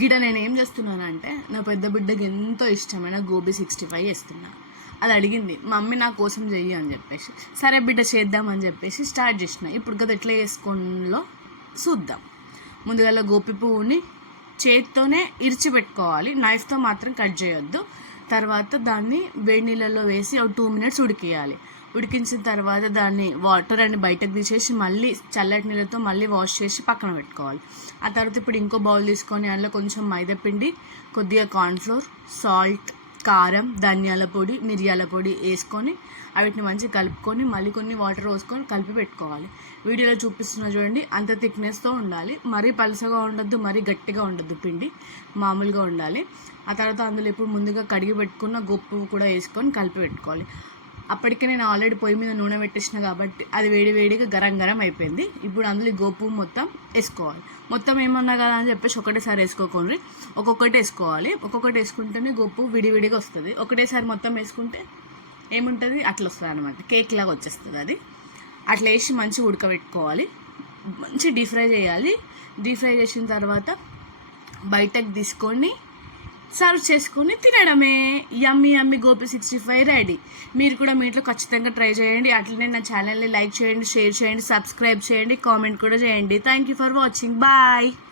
గిడ నేను ఏం చేస్తున్నానంటే నా పెద్ద బిడ్డకి ఎంతో ఇష్టమైన గోబీ 65 చేస్తున్నా. అది అడిగింది, మమ్మీ నా కోసం చెయ్యి అని చెప్పేసి. సరే బిడ్డ చేద్దామని చెప్పేసి స్టార్ట్ చేసిన. ఇప్పుడు కదా ఎట్లా చేసుకోలో చూద్దాం. ముందుగా గోపి పువ్వుని చేతితోనే ఇరిచిపెట్టుకోవాలి, నైఫ్తో మాత్రం కట్ చేయొద్దు. తర్వాత దాన్ని వేడి నీళ్ళలో వేసి ఒక 2 minutes ఉడికియాలి. ఉడికించిన తర్వాత దాన్ని వాటర్ అని బయటకు తీసేసి మళ్ళీ చల్లటి నీళ్ళతో మళ్ళీ వాష్ చేసి పక్కన పెట్టుకోవాలి. ఆ తర్వాత ఇప్పుడు ఇంకో బౌల్ తీసుకొని అందులో కొంచెం మైదాపిండి, కొద్దిగా కార్న్ఫ్లోర్, సాల్ట్, కారం, ధనియాల పొడి, మిరియాల పొడి వేసుకొని వీటిని మంచిగా కలుపుకొని మళ్ళీ కొన్ని వాటర్ పోసుకొని కలిపి పెట్టుకోవాలి. వీడియోలో చూపిస్తున్నా చూడండి, అంత థిక్నెస్తో ఉండాలి. మరీ పలసగా ఉండొద్దు, మరీ గట్టిగా ఉండొద్దు, పిండి మామూలుగా ఉండాలి. ఆ తర్వాత అందులో ఇప్పుడు ముందుగా కడిగి పెట్టుకున్న గోపు కూడా వేసుకొని కలిపి పెట్టుకోవాలి. అప్పటికే నేను ఆల్రెడీ పొయ్యి మీద నూనె పెట్టేసిన కాబట్టి అది వేడిగా గరం అయిపోయింది. ఇప్పుడు అందులో గోపు మొత్తం వేసుకోవాలి. మొత్తం ఏమన్నా కదా అని చెప్పేసి ఒకటేసారి వేసుకోకండి, ఒక్కొక్కటి వేసుకోవాలి. ఒక్కొక్కటి వేసుకుంటేనే గోపు విడివిడిగా వస్తుంది. ఒకటేసారి మొత్తం వేసుకుంటే ఏముంటుంది, అట్లా వస్తుంది అనమాట, కేక్ లాగా వచ్చేస్తుంది. అది అట్లా వేసి మంచిగా ఉడకబెట్టుకోవాలి, మంచి డీప్ ఫ్రై చేయాలి. డీప్ ఫ్రై చేసిన తర్వాత బయటకు తీసుకొని సర్వ్ చేసుకుని తినడమే. యమ్మీ గోపి 65 రెడీ. మీరు కూడా మీ ఇంట్లో ఖచ్చితంగా ట్రై చేయండి. అట్లనే నా ఛానల్ని లైక్ చేయండి, షేర్ చేయండి, సబ్స్క్రైబ్ చేయండి, కామెంట్ కూడా చేయండి. Thank you for watching. Bye.